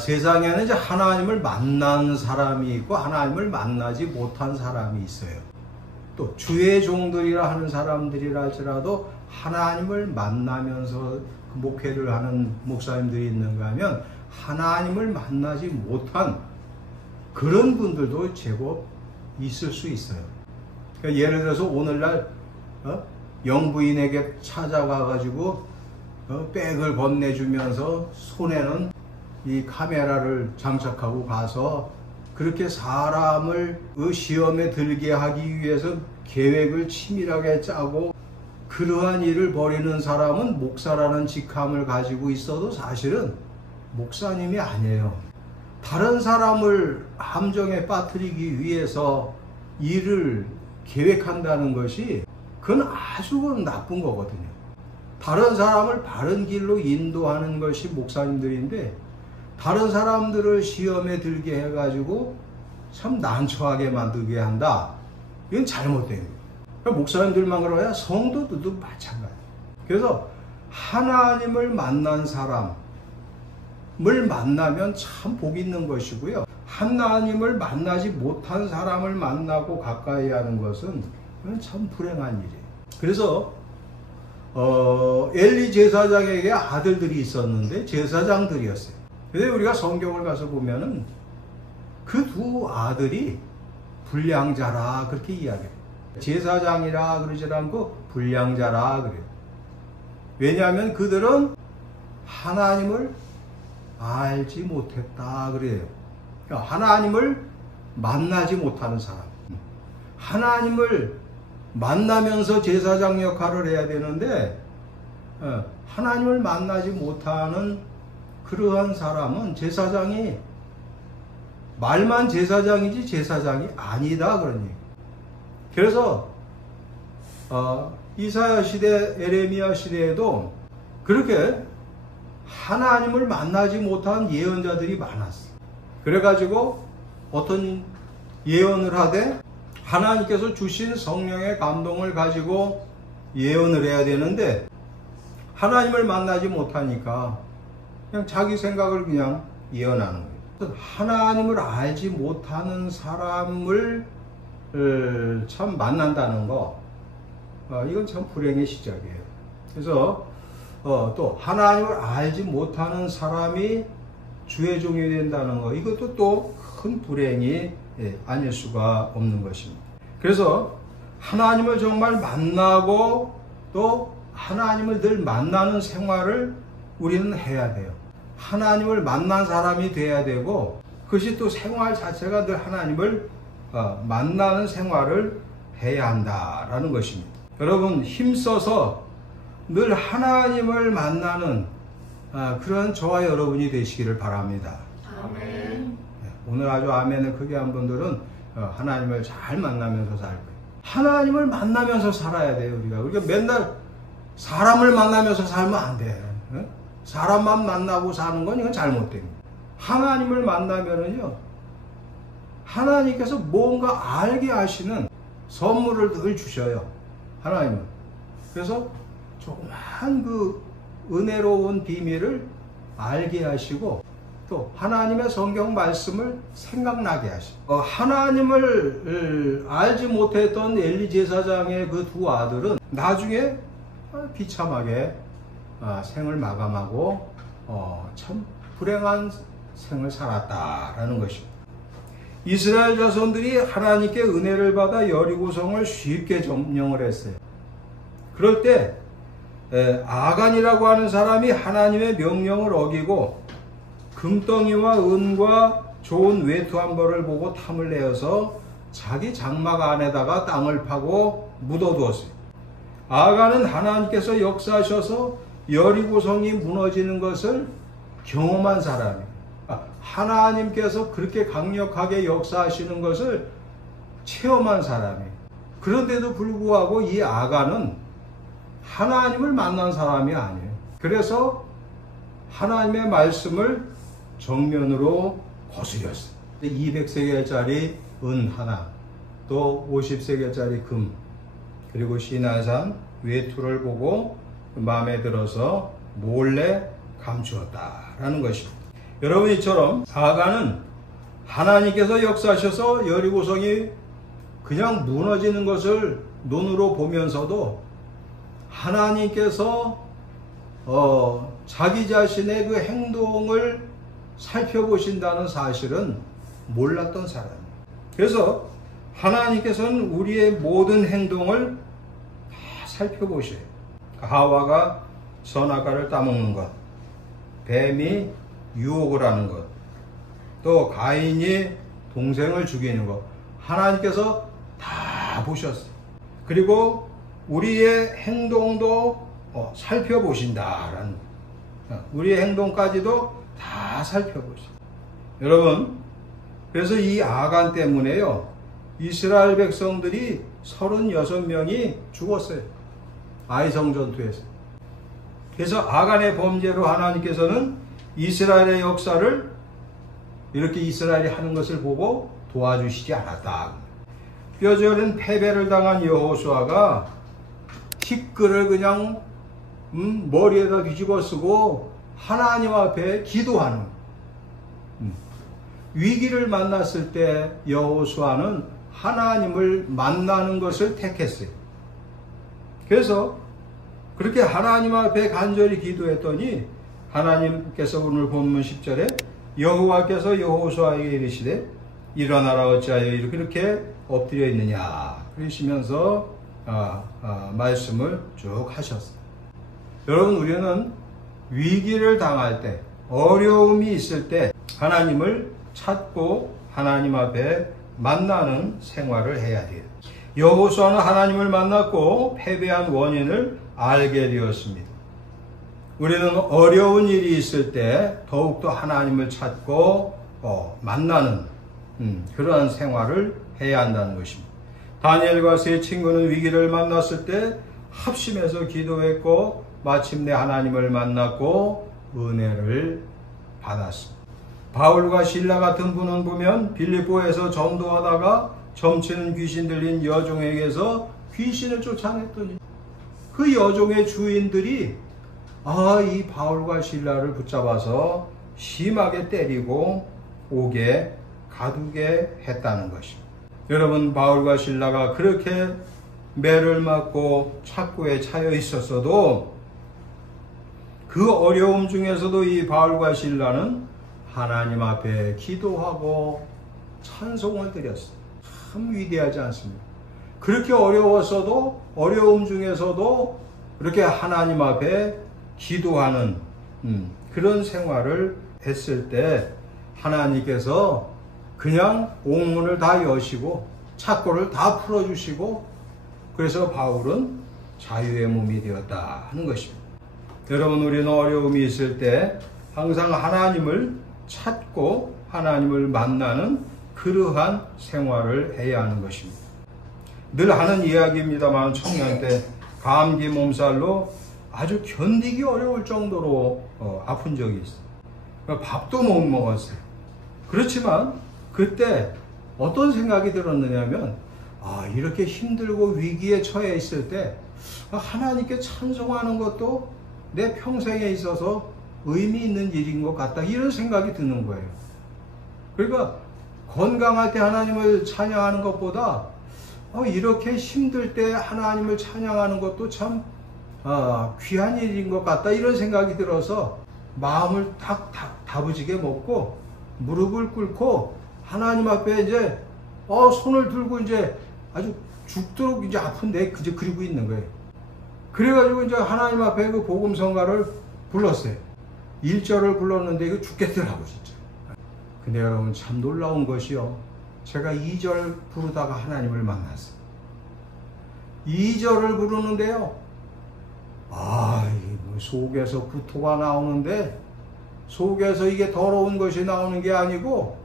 세상에는 이제 하나님을 만난 사람이 있고 하나님을 만나지 못한 사람이 있어요. 또 주의 종들이라 하는 사람들이라 할지라도 하나님을 만나면서 목회를 하는 목사님들이 있는가 하면 하나님을 만나지 못한 그런 분들도 제법 있을 수 있어요. 그러니까 예를 들어서 오늘날 영부인에게 찾아가 가지고 백을 건네주면서 손에는 이 카메라를 장착하고 가서 그렇게 사람을 시험에 들게 하기 위해서 계획을 치밀하게 짜고 그러한 일을 벌이는 사람은 목사라는 직함을 가지고 있어도 사실은 목사님이 아니에요. 다른 사람을 함정에 빠뜨리기 위해서 일을 계획한다는 것이 그건 아주 나쁜 거거든요. 다른 사람을 바른 길로 인도하는 것이 목사님들인데 다른 사람들을 시험에 들게 해가지고 참 난처하게 만들게 한다. 이건 잘못된 거예요. 그러니까 목사님들만 그러냐? 성도들도 마찬가지예요. 그래서 하나님을 만난 사람을 만나면 참 복 있는 것이고요. 하나님을 만나지 못한 사람을 만나고 가까이 하는 것은 참 불행한 일이에요. 그래서 엘리 제사장에게 아들들이 있었는데 제사장들이었어요. 근데 우리가 성경을 가서 보면은 그 두 아들이 불량자라 그렇게 이야기해요. 제사장이라 그러지 않고 불량자라 그래요. 왜냐하면 그들은 하나님을 알지 못했다 그래요. 그러니까 하나님을 만나지 못하는 사람. 하나님을 만나면서 제사장 역할을 해야 되는데 하나님을 만나지 못하는 그러한 사람은 제사장이 말만 제사장이지 제사장이 아니다 그런 얘기. 그래서 이사야 시대, 에레미야 시대에도 그렇게 하나님을 만나지 못한 예언자들이 많았어. 그래가지고 어떤 예언을 하되 하나님께서 주신 성령의 감동을 가지고 예언을 해야 되는데 하나님을 만나지 못하니까 그냥 자기 생각을 그냥 예언하는 거예요. 하나님을 알지 못하는 사람을 참 만난다는 거, 이건 참 불행의 시작이에요. 그래서 또 하나님을 알지 못하는 사람이 주의 종이 된다는 거, 이것도 또 큰 불행이 아닐 수가 없는 것입니다. 그래서 하나님을 정말 만나고 또 하나님을 늘 만나는 생활을 우리는 해야 돼요. 하나님을 만난 사람이 돼야 되고 그것이 또 생활 자체가 늘 하나님을 만나는 생활을 해야 한다라는 것입니다. 여러분 힘써서 늘 하나님을 만나는 그런 저와 여러분이 되시기를 바랍니다. 아멘. 오늘 아주 아멘을 크게 한 분들은 하나님을 잘 만나면서 살 거예요. 하나님을 만나면서 살아야 돼요. 우리가 맨날 사람을 만나면서 살면 안 돼. 사람만 만나고 사는 건 이건 잘못된 거예요. 하나님을 만나면은요, 하나님께서 뭔가 알게 하시는 선물을 늘 주셔요. 하나님은. 그래서 조그만 그 은혜로운 비밀을 알게 하시고 또 하나님의 성경 말씀을 생각나게 하시고 하나님을 알지 못했던 엘리 제사장의 그 두 아들은 나중에 비참하게 생을 마감하고 참 불행한 생을 살았다라는 것입니다. 이스라엘 자손들이 하나님께 은혜를 받아 여리고성을 쉽게 점령을 했어요. 그럴 때 아간이라고 하는 사람이 하나님의 명령을 어기고 금덩이와 은과 좋은 외투 한 벌을 보고 탐을 내어서 자기 장막 안에다가 땅을 파고 묻어두었어요. 아간은 하나님께서 역사하셔서 여리고성이 무너지는 것을 경험한 사람이에요. 하나님께서 그렇게 강력하게 역사하시는 것을 체험한 사람이에요. 그런데도 불구하고 이 아간은 하나님을 만난 사람이 아니에요. 그래서 하나님의 말씀을 정면으로 거스렸어요. 200세겔짜리 은 하나, 또 50세겔짜리 금, 그리고 시내산 외투를 보고 마음에 들어서 몰래 감추었다라는 것입니다. 여러분, 이처럼 아간은 하나님께서 역사하셔서 여리고성이 그냥 무너지는 것을 눈으로 보면서도 하나님께서 자기 자신의 그 행동을 살펴보신다는 사실은 몰랐던 사람이에요. 그래서 하나님께서는 우리의 모든 행동을 다 살펴보셔요. 하와가 선악과를 따먹는 것, 뱀이 유혹을 하는 것, 또 가인이 동생을 죽이는 것, 하나님께서 다 보셨어요. 그리고 우리의 행동도 살펴보신다라는 거예요. 우리의 행동까지도 다 살펴보셔요. 여러분, 그래서 이 아간 때문에요, 이스라엘 백성들이 36명이 죽었어요. 아이성 전투에서. 그래서 아간의 범죄로 하나님께서는 이스라엘의 역사를 이렇게 이스라엘이 하는 것을 보고 도와주시지 않았다. 뼈저린 패배를 당한 여호수아가 티끌을 그냥 머리에다 뒤집어 쓰고 하나님 앞에 기도하는, 위기를 만났을 때 여호수아는 하나님을 만나는 것을 택했어요. 그래서 그렇게 하나님 앞에 간절히 기도했더니 하나님께서 오늘 본문 10절에 여호와께서 여호수아에게 이르시되 일어나라, 어찌하여 이렇게 엎드려 있느냐 그러시면서 말씀을 쭉 하셨어요. 여러분, 우리는 위기를 당할 때, 어려움이 있을 때 하나님을 찾고 하나님 앞에 만나는 생활을 해야 돼요. 여호수아는 하나님을 만났고 패배한 원인을 알게 되었습니다. 우리는 어려운 일이 있을 때 더욱더 하나님을 찾고 만나는 그러한 생활을 해야 한다는 것입니다. 다니엘과 세 친구는 위기를 만났을 때 합심해서 기도했고 마침내 하나님을 만났고 은혜를 받았습니다. 바울과 실라 같은 분은 보면 빌립보에서 전도하다가 점치는 귀신 들린 여종에게서 귀신을 쫓아냈더니 그 여종의 주인들이 이 바울과 실라를 붙잡아서 심하게 때리고 옥에 가두게 했다는 것입니다. 여러분, 바울과 실라가 그렇게 매를 맞고 착고에 차여 있었어도 그 어려움 중에서도 이 바울과 실라는 하나님 앞에 기도하고 찬송을 드렸어요. 참 위대하지 않습니까? 그렇게 어려웠어도, 어려움 중에서도 그렇게 하나님 앞에 기도하는 그런 생활을 했을 때 하나님께서 그냥 옥문을 다 여시고 착고를 다 풀어주시고, 그래서 바울은 자유의 몸이 되었다 하는 것입니다. 여러분, 우리는 어려움이 있을 때 항상 하나님을 찾고 하나님을 만나는 그러한 생활을 해야 하는 것입니다. 늘 하는 이야기입니다만 청년 때 감기 몸살로 아주 견디기 어려울 정도로 아픈 적이 있어요. 밥도 못 먹었어요. 그렇지만 그때 어떤 생각이 들었느냐면 이렇게 힘들고 위기에 처해 있을 때 하나님께 찬송하는 것도 내 평생에 있어서 의미 있는 일인 것 같다, 이런 생각이 드는 거예요. 그러니까 건강할 때 하나님을 찬양하는 것보다 이렇게 힘들 때 하나님을 찬양하는 것도 참 귀한 일인 것 같다, 이런 생각이 들어서 마음을 딱 다부지게 먹고 무릎을 꿇고 하나님 앞에 이제 손을 들고 이제 아주 죽도록 이제 아픈데 그저 그리고 있는 거예요. 그래가지고 이제 하나님 앞에 그 복음성가를 불렀어요. 1절을 불렀는데 이거 죽겠더라고 진짜. 근데 여러분, 참 놀라운 것이요, 제가 2절 부르다가 하나님을 만났어요. 2절을 부르는데요, 속에서 구토가 나오는데, 속에서 이게 더러운 것이 나오는 게 아니고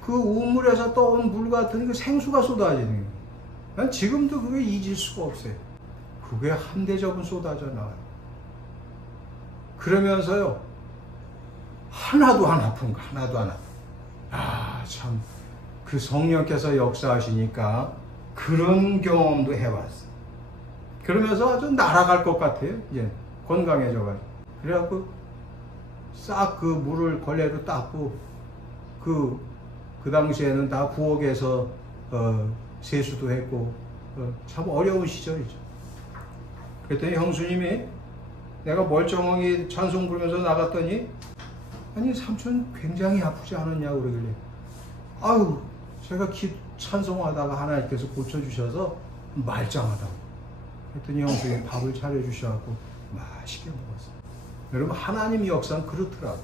그 우물에서 떠온 물 같은 그 생수가 쏟아지는 거예요. 난 지금도 그게 잊을 수가 없어요. 그게 한 대접은 쏟아져 나와요. 그러면서요, 하나도 안 아픈 거, 하나도 안 아픈. 참, 그 성령께서 역사하시니까 그런 경험도 해봤어요. 그러면서 아주 날아갈 것 같아요. 이제 건강해져가지고. 그래갖고 싹 그 물을 걸레로 닦고 그 당시에는 다 부엌에서 세수도 했고 참 어려운 시절이죠. 그랬더니 형수님이 내가 멀쩡하게 찬송 부르면서 나갔더니 아니 삼촌 굉장히 아프지 않았냐고 그러길래 아유 제가 찬송하다가 하나님께서 고쳐주셔서 말짱하다고. 그랬더니 형수님이 밥을 차려주셔갖고 맛있게 먹었어요. 여러분 하나님 역사는 그렇더라고요.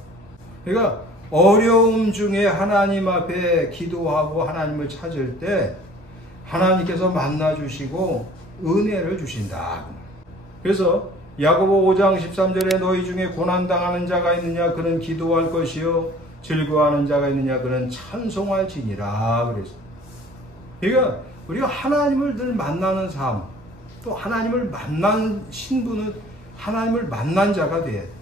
그러니까 어려움 중에 하나님 앞에 기도하고 하나님을 찾을 때 하나님께서 만나주시고 은혜를 주신다. 그래서 야고보 5장 13절에 너희 중에 고난당하는 자가 있느냐 그는 기도할 것이요 즐거워하는 자가 있느냐 그는 찬송할지니라 그랬어요. 그러니까 우리가 하나님을 늘 만나는 삶, 또 하나님을 만난 신부는 하나님을 만난 자가 돼야 돼요.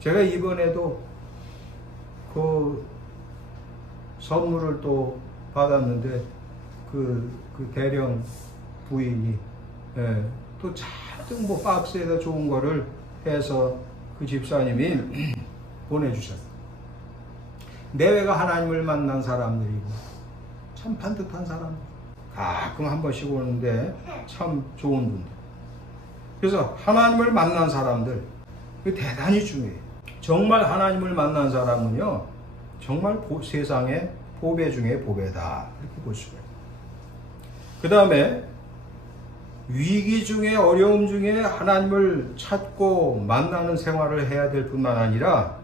제가 이번에도 그 선물을 또 받았는데 그 대령 부인이 또 잔뜩 뭐 박스에다 좋은 거를 해서 그 집사님이 보내주셨어요. 내외가 하나님을 만난 사람들이고 참 반듯한 사람, 가끔 한 번씩 오는데 참 좋은 분들. 그래서 하나님을 만난 사람들 대단히 중요해요. 정말 하나님을 만난 사람은요 정말 세상의 보배 중에 보배다 이렇게 볼 수가 있어요. 그 다음에 위기 중에 어려움 중에 하나님을 찾고 만나는 생활을 해야 될 뿐만 아니라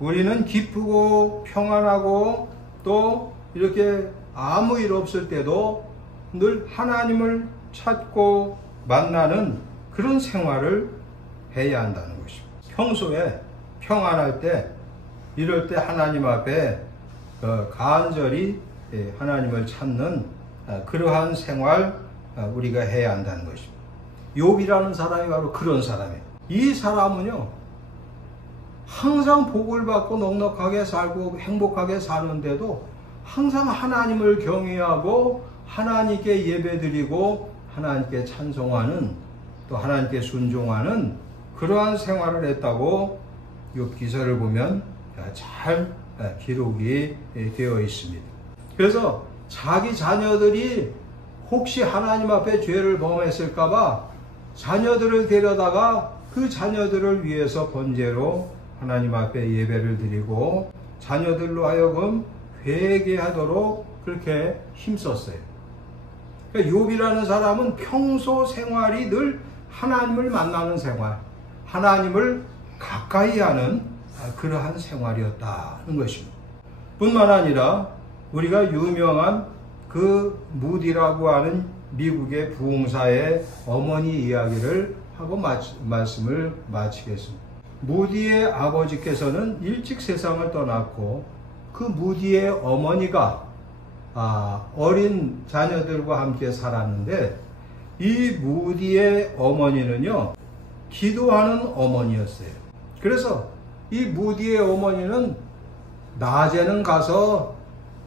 우리는 기쁘고 평안하고 또 이렇게 아무 일 없을 때도 늘 하나님을 찾고 만나는 그런 생활을 해야 한다는 것입니다. 평소에 평안할 때 이럴 때 하나님 앞에 간절히 하나님을 찾는 그러한 생활 우리가 해야 한다는 것입니다. 욥이라는 사람이 바로 그런 사람이에요. 이 사람은요 항상 복을 받고 넉넉하게 살고 행복하게 사는데도 항상 하나님을 경외하고 하나님께 예배드리고 하나님께 찬송하는 또 하나님께 순종하는 그러한 생활을 했다고 욥기서를 보면 잘 기록이 되어 있습니다. 그래서 자기 자녀들이 혹시 하나님 앞에 죄를 범했을까봐 자녀들을 데려다가 그 자녀들을 위해서 번제로 하나님 앞에 예배를 드리고 자녀들로 하여금 회개하도록 그렇게 힘썼어요. 그러니까 욥이라는 사람은 평소 생활이 늘 하나님을 만나는 생활, 하나님을 가까이 하는 그러한 생활이었다는 것입니다. 뿐만 아니라 우리가 유명한 그 무디라고 하는 미국의 부흥사의 어머니 이야기를 하고 말씀을 마치겠습니다. 무디의 아버지께서는 일찍 세상을 떠났고 그 무디의 어머니가 어린 자녀들과 함께 살았는데 이 무디의 어머니는요 기도하는 어머니였어요. 그래서 이 무디의 어머니는 낮에는 가서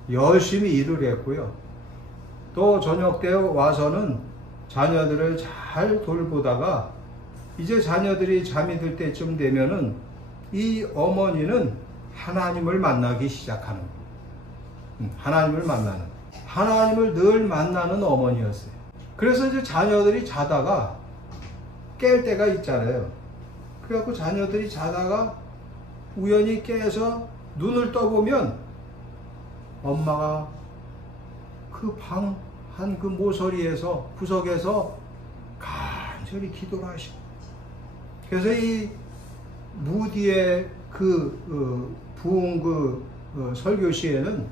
열심히 일을 했고요. 또 저녁 때 와서는 자녀들을 잘 돌보다가 이제 자녀들이 잠이 들 때쯤 되면은 이 어머니는 하나님을 만나기 시작하는 거예요. 하나님을 늘 만나는 어머니였어요. 그래서 이제 자녀들이 자다가 깰 때가 있잖아요. 그래갖고 자녀들이 자다가 우연히 깨서 눈을 떠보면 엄마가 그 방 한 그 모서리에서 구석에서 간절히 기도를 하시고, 그래서 이 무디의 부흥 설교 시에는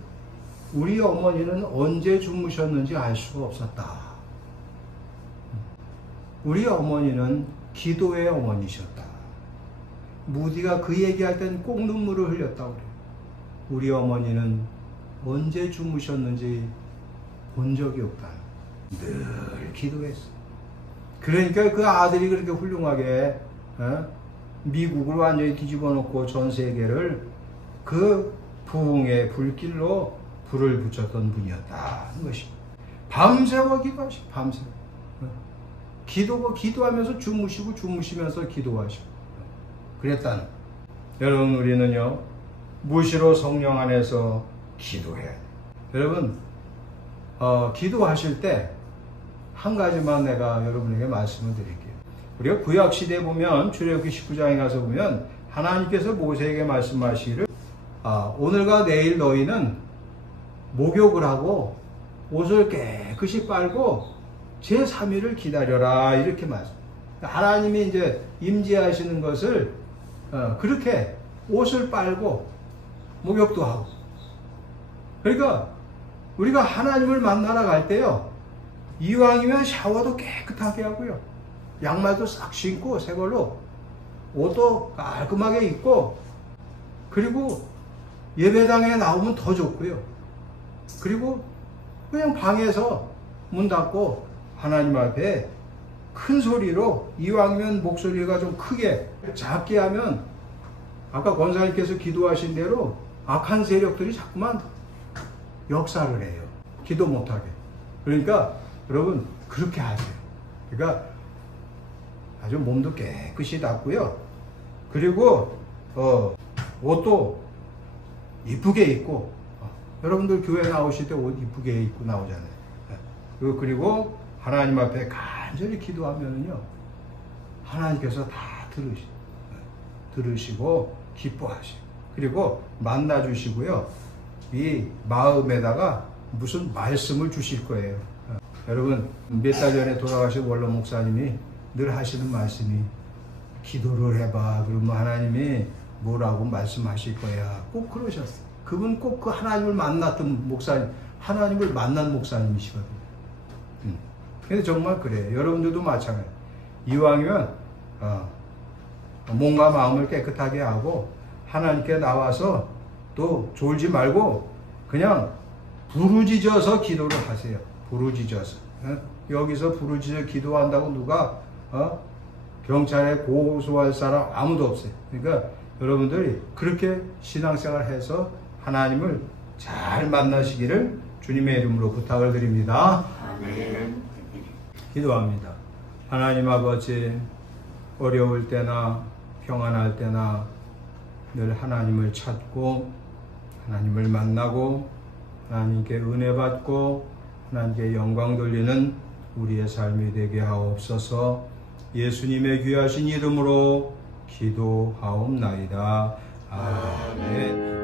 우리 어머니는 언제 주무셨는지 알 수가 없었다. 우리 어머니는 기도의 어머니셨다. 무디가 그 얘기할 땐 꼭 눈물을 흘렸다고 그래요. 우리 어머니는 언제 주무셨는지 본 적이 없다. 늘 기도했어. 그러니까 그 아들이 그렇게 훌륭하게 미국을 완전히 뒤집어 놓고 전 세계를 그 부흥의 불길로 불을 붙였던 분이었다는 것입니다. 밤새워 기도하시고 밤새워 기도하면서 주무시고 주무시면서 기도하시고 그랬다는. 여러분, 우리는요, 무시로 성령 안에서 기도해야 돼요. 여러분, 기도하실 때 한 가지만 내가 여러분에게 말씀을 드릴게요. 우리가 구약시대에 보면, 출애굽기 19장에 가서 보면 하나님께서 모세에게 말씀하시기를, 오늘과 내일 너희는 목욕을 하고 옷을 깨끗이 빨고 제3일을 기다려라, 이렇게 말씀. 하나님이 이제 임재하시는 것을 그렇게 옷을 빨고 목욕도 하고. 그러니까 우리가 하나님을 만나러 갈 때요, 이왕이면 샤워도 깨끗하게 하고요, 양말도 싹 신고 새걸로 옷도 깔끔하게 입고, 그리고 예배당에 나오면 더 좋고요. 그리고 그냥 방에서 문 닫고 하나님 앞에 큰 소리로, 이왕이면 목소리가 좀 크게, 작게 하면 아까 권사님께서 기도하신 대로 악한 세력들이 자꾸만 역사를 해요. 기도 못하게. 그러니까 여러분, 그렇게 하세요. 그러니까 아주 몸도 깨끗이 닦고요. 그리고 옷도 이쁘게 입고, 여러분들 교회 나오실 때 옷 이쁘게 입고 나오잖아요. 그리고 하나님 앞에 간절히 기도하면요, 하나님께서 다 들으시고 기뻐하시고, 그리고 만나주시고요, 이 마음에다가 무슨 말씀을 주실 거예요. 여러분, 몇 달 전에 돌아가신 원로 목사님이 늘 하시는 말씀이, 기도를 해봐. 그러면 하나님이 뭐라고 말씀하실 거야. 꼭 그러셨어요. 그분 꼭 그 하나님을 만났던 목사님, 하나님을 만난 목사님이시거든요. 근데 정말 그래요. 여러분들도 마찬가지예요. 이왕이면 몸과 마음을 깨끗하게 하고 하나님께 나와서 또 졸지 말고 그냥 부르짖어서 기도를 하세요. 부르짖어서. 여기서 부르짖어 기도한다고 누가 경찰에 고소할 사람 아무도 없어요. 그러니까 여러분들이 그렇게 신앙생활 해서 하나님을 잘 만나시기를 주님의 이름으로 부탁을 드립니다. 아멘. 기도합니다. 하나님 아버지, 어려울 때나 평안할 때나 늘 하나님을 찾고 하나님을 만나고 하나님께 은혜 받고 하나님께 영광 돌리는 우리의 삶이 되게 하옵소서. 예수님의 귀하신 이름으로 기도하옵나이다. 아멘.